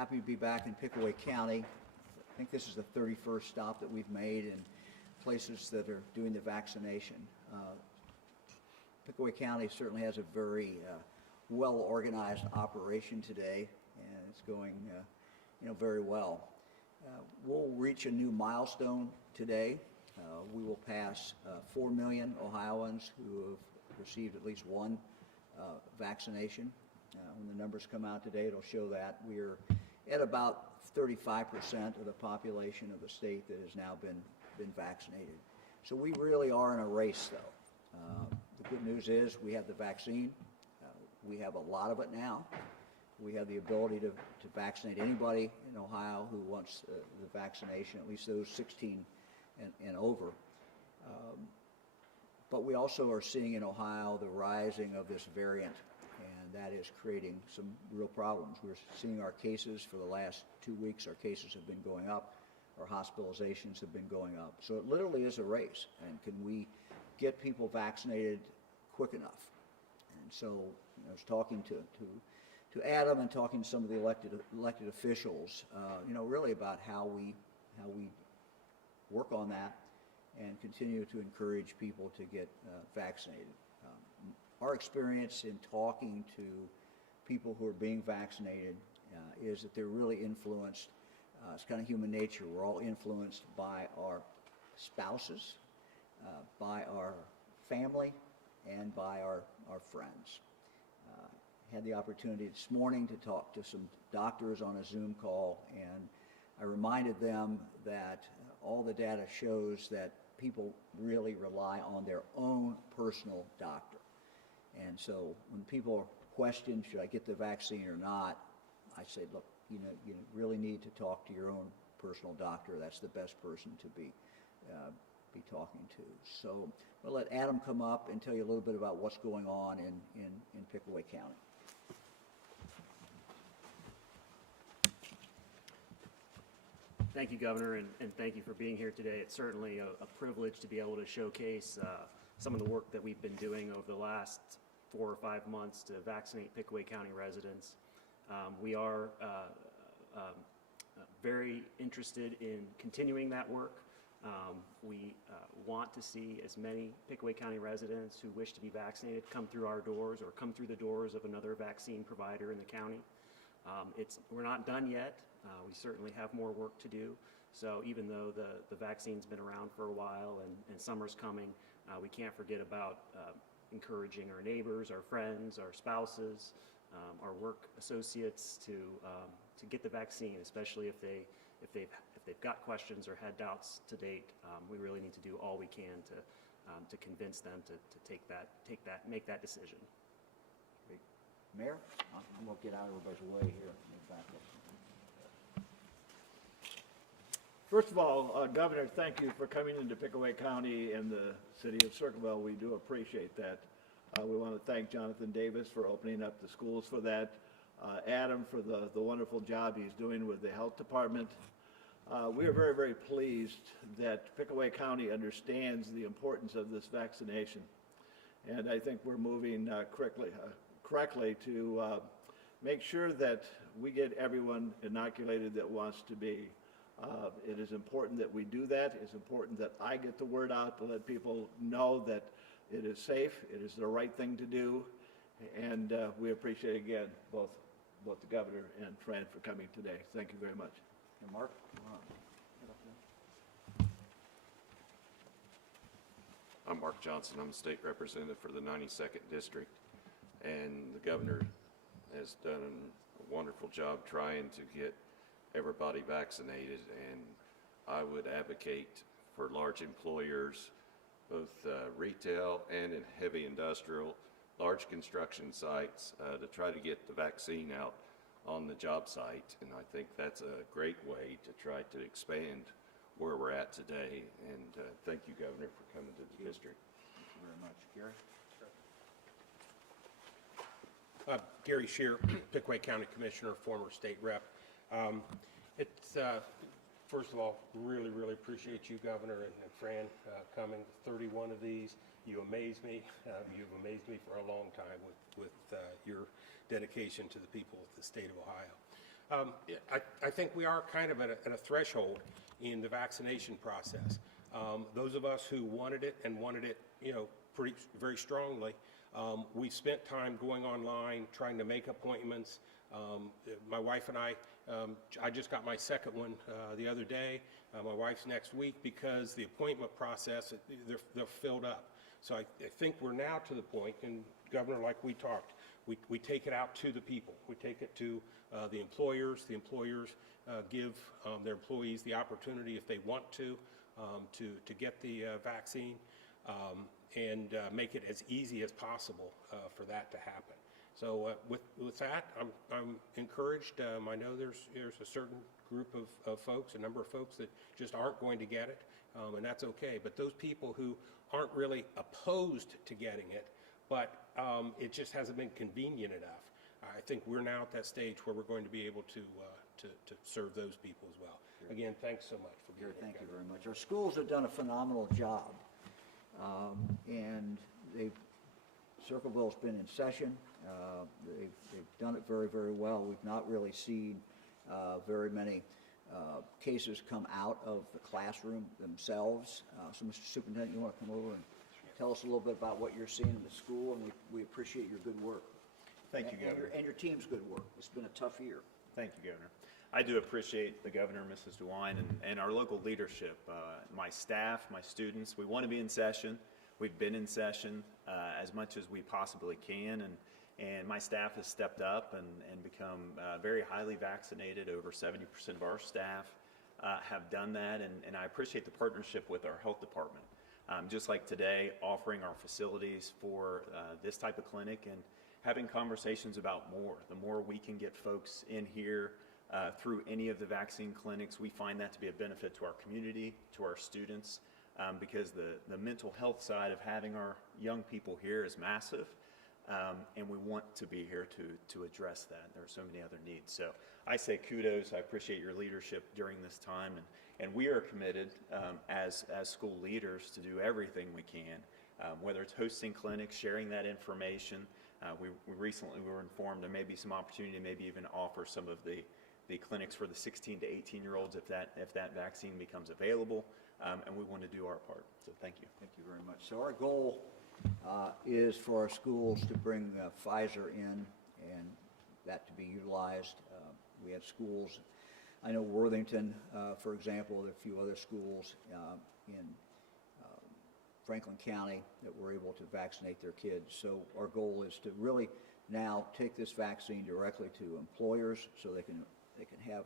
happy to be back in Pickaway County. I think this is the 31st stop that we've made in places that are doing the vaccination. Pickaway County certainly has a very well-organized operation today, and it's going very well. We'll reach a new milestone today. We will pass 4 million Ohioans who have received at least one vaccination. When the numbers come out today, it'll show that. We're at about 35% of the population of the state that has now been vaccinated. So we really are in a race, though. The good news is we have the vaccine. We have a lot of it now. We have the ability to vaccinate anybody in Ohio who wants the vaccination, at least those 16 and over. But we also are seeing in Ohio the rising of this variant, and that is creating some real problems. We're seeing our cases for the last 2 weeks, our cases have been going up, our hospitalizations have been going up. So it literally is a race, and can we get people vaccinated quick enough? And so I was talking to Adam and talking to some of the elected officials, really about how we work on that and continue to encourage people to get vaccinated. Our experience in talking to people who are being vaccinated is that they're really influenced. It's kind of human nature. We're all influenced by our spouses, by our family, and by our friends. Had the opportunity this morning to talk to some doctors on a Zoom call, and I reminded them that all the data shows that people really rely on their own personal doctor. And so when people question, should I get the vaccine or not, I say, look, you really need to talk to your own personal doctor. That's the best person to be talking to. So we'll let Adam come up and tell you a little bit about what's going on in Pickaway County. Thank you, Governor, and thank you for being here today. It's certainly a privilege to be able to showcase some of the work that we've been doing over the last 4 or 5 months to vaccinate Pickaway County residents. We are very interested in continuing that work. We want to see as many Pickaway County residents who wish to be vaccinated come through our doors or come through the doors of another vaccine provider in the county. We're not done yet. We certainly have more work to do. So even though the vaccine's been around for a while and summer's coming, we can't forget about encouraging our neighbors, our friends, our spouses, our work associates to get the vaccine, especially if they've got questions or had doubts to date. We really need to do all we can to convince them to make that decision. Great. Mayor, I'm going to get out of everybody's way here. First of all, Governor, thank you for coming into Pickaway County and the city of Circleville. We do appreciate that. We want to thank Jonathan Davis for opening up the schools for that. Adam for the wonderful job he's doing with the health department. We are very, very pleased that Pickaway County understands the importance of this vaccination. And I think we're moving correctly to make sure that we get everyone inoculated that wants to be. It is important that we do that. It's important that I get the word out to let people know that it is safe, it is the right thing to do, and we appreciate again both the governor and Fran for coming today. Thank you very much. And Mark? I'm Mark Johnson. I'm a state representative for the 92nd District, and the governor has done a wonderful job trying to get everybody vaccinated, and I would advocate for large employers, both retail and in heavy industrial, large construction sites, to try to get the vaccine out on the job site. And I think that's a great way to try to expand where we're at today. And thank you, Governor, for coming to the district. Thank you very much. Gary? Gary Shear, Pickaway County Commissioner, former state rep. First of all, really, really appreciate you, Governor, and Fran coming. 31 of these. You amaze me. You've amazed me for a long time with your dedication to the people of the state of Ohio. I think we are kind of at a threshold in the vaccination process. Those of us who wanted it and wanted it, very strongly, we spent time going online, trying to make appointments. My wife and I just got my second one the other day. My wife's next week, because the appointment process, they're filled up. So I think we're now to the point, and Governor, like we talked, we take it out to the people. We take it to the employers. The employers give their employees the opportunity, if they want to get the vaccine, and make it as easy as possible for that to happen. So with that, I'm encouraged. I know there's a certain group of folks, a number of folks that just aren't going to get it, and that's okay. But those people who aren't really opposed to getting it, but it just hasn't been convenient enough, I think we're now at that stage where we're going to be able to serve those people as well. Again, thanks so much for being here. Thank you very much. Our schools have done a phenomenal job, and Circleville's been in session. They've done it very, very well. We've not really seen very many cases come out of the classroom themselves. So, Mr. Superintendent, you want to come over and tell us a little bit about what you're seeing in the school, and we appreciate your good work. Thank you, Governor. And your team's good work. It's been a tough year. Thank you, Governor. I do appreciate the Governor, Mrs. DeWine, and our local leadership, my staff, my students. We want to be in session. We've been in session as much as we possibly can, and my staff has stepped up and become very highly vaccinated. Over 70% of our staff have done that, and I appreciate the partnership with our health department. Just like today, offering our facilities for this type of clinic and having conversations about more. The more we can get folks in here through any of the vaccine clinics, we find that to be a benefit to our community, to our students, because the mental health side of having our young people here is massive, and we want to be here to address that. There are so many other needs. So I say kudos. I appreciate your leadership during this time, and we are committed as school leaders to do everything we can, whether it's hosting clinics, sharing that information. We recently were informed there may be some opportunity to maybe even offer some of the clinics for the 16 to 18-year-olds if that vaccine becomes available, and we want to do our part. So thank you. Thank you very much. So our goal is for our schools to bring Pfizer in and that to be utilized. We have schools, I know Worthington, for example, there are a few other schools in Franklin County that were able to vaccinate their kids. So our goal is to really now take this vaccine directly to employers so they can have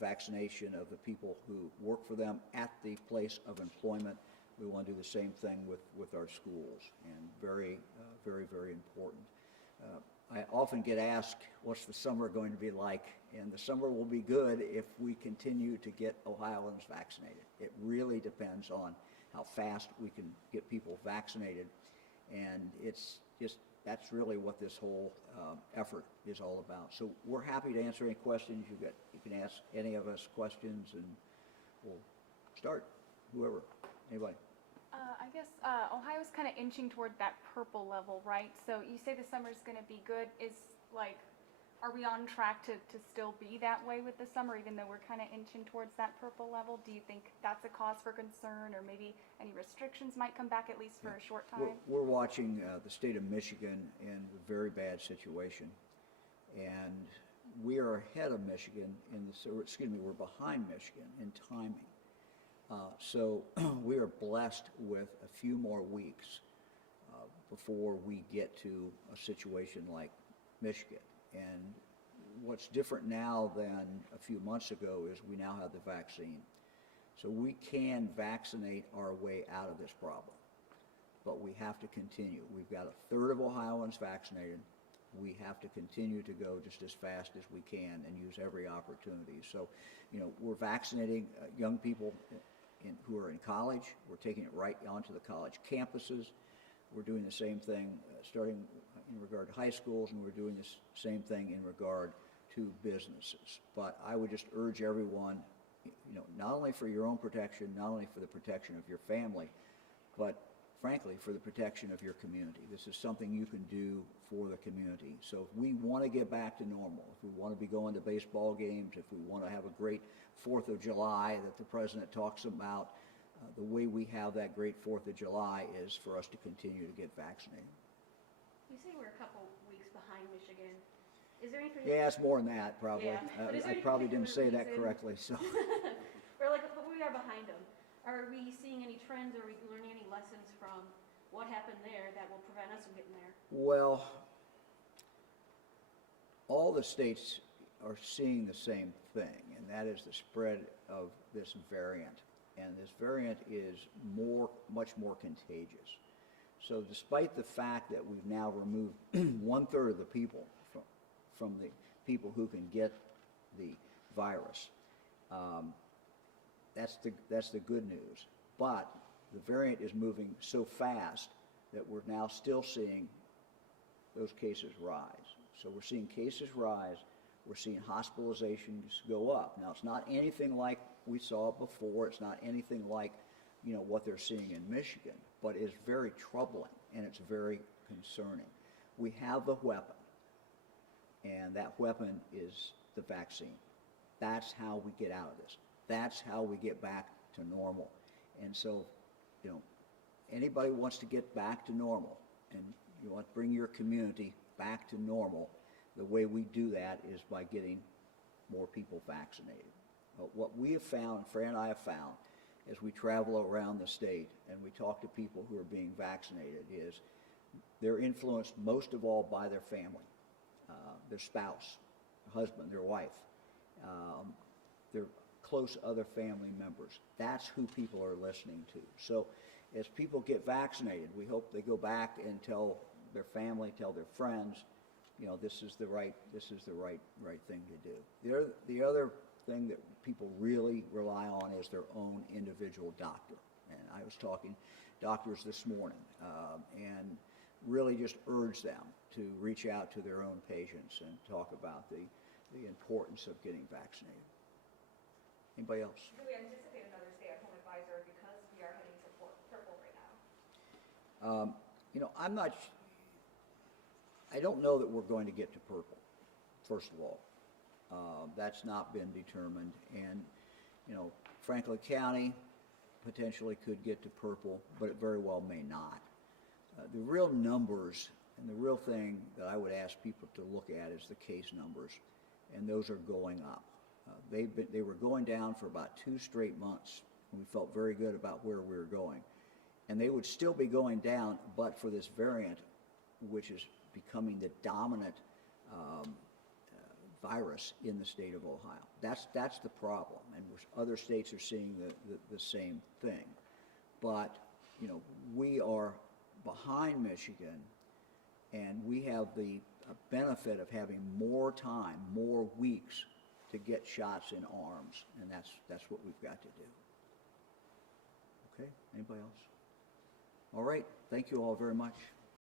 vaccination of the people who work for them at the place of employment. We want to do the same thing with our schools, and very, very important. I often get asked, what's the summer going to be like? And the summer will be good if we continue to get Ohioans vaccinated. It really depends on how fast we can get people vaccinated, and it's just, that's really what this whole effort is all about. So we're happy to answer any questions you get. You can ask any of us questions, and we'll start. Whoever, anybody. I guess Ohio's kind of inching toward that purple level, right? So you say the summer's going to be good. Are we on track to still be that way with the summer, even though we're kind of inching towards that purple level? Do you think that's a cause for concern, or maybe any restrictions might come back at least for a short time? We're watching the state of Michigan in a very bad situation, and we are ahead of Michigan we're behind Michigan in timing. So we are blessed with a few more weeks before we get to a situation like Michigan. And what's different now than a few months ago is we now have the vaccine. So we can vaccinate our way out of this problem, but we have to continue. We've got a third of Ohioans vaccinated. We have to continue to go just as fast as we can and use every opportunity. So, we're vaccinating young people who are in college. We're taking it right onto the college campuses. We're doing the same thing starting in regard to high schools, and we're doing the same thing in regard to businesses. But I would just urge everyone, not only for your own protection, not only for the protection of your family, but frankly, for the protection of your community. This is something you can do for the community. So if we want to get back to normal, if we want to be going to baseball games, if we want to have a great 4th of July that the president talks about, the way we have that great 4th of July is for us to continue to get vaccinated. You say we're a couple weeks behind Michigan. Is there anything? Yeah, it's more than that, probably. Yeah, but is there I any probably didn't say particular that reason? correctly, so. Or like, but we are behind them. Are we seeing any trends? Are we learning any lessons from what happened there that will prevent us from getting there? Well, all the states are seeing the same thing, and that is the spread of this variant. And this variant is much more contagious. So despite the fact that we've now removed 1/3 of the people from the people who can get the virus, that's the good news. But the variant is moving so fast that we're now still seeing those cases rise. So we're seeing cases rise, we're seeing hospitalizations go up. Now, it's not anything like we saw before, it's not anything like, what they're seeing in Michigan, but it's very troubling and it's very concerning. We have the weapon, and that weapon is the vaccine. That's how we get out of this. That's how we get back to normal. And so, anybody wants to get back to normal, and you want to bring your community back to normal, the way we do that is by getting more people vaccinated. But what we have found, Fran and I have found, as we travel around the state and we talk to people who are being vaccinated, is they're influenced most of all by their family, their spouse, their husband, their wife, their close other family members. That's who people are listening to. So as people get vaccinated, we hope they go back and tell their family, tell their friends, this is the right thing to do. The other thing that people really rely on is their own individual doctor. And I was talking to doctors this morning and really just urge them to reach out to their own patients and talk about the importance of getting vaccinated. Anybody else? Do we anticipate another stay-at-home advisor because we are heading to purple right now? I don't know that we're going to get to purple, first of all. That's not been determined. And, Franklin County potentially could get to purple, but it very well may not. The real numbers and the real thing that I would ask people to look at is the case numbers, and those are going up. They were going down for about 2 straight months, and we felt very good about where we were going. And they would still be going down, but for this variant, which is becoming the dominant virus in the state of Ohio. That's the problem, and other states are seeing the same thing. But, we are behind Michigan, and we have the benefit of having more time, more weeks to get shots in arms, and that's what we've got to do. Okay, anybody else? All right, thank you all very much.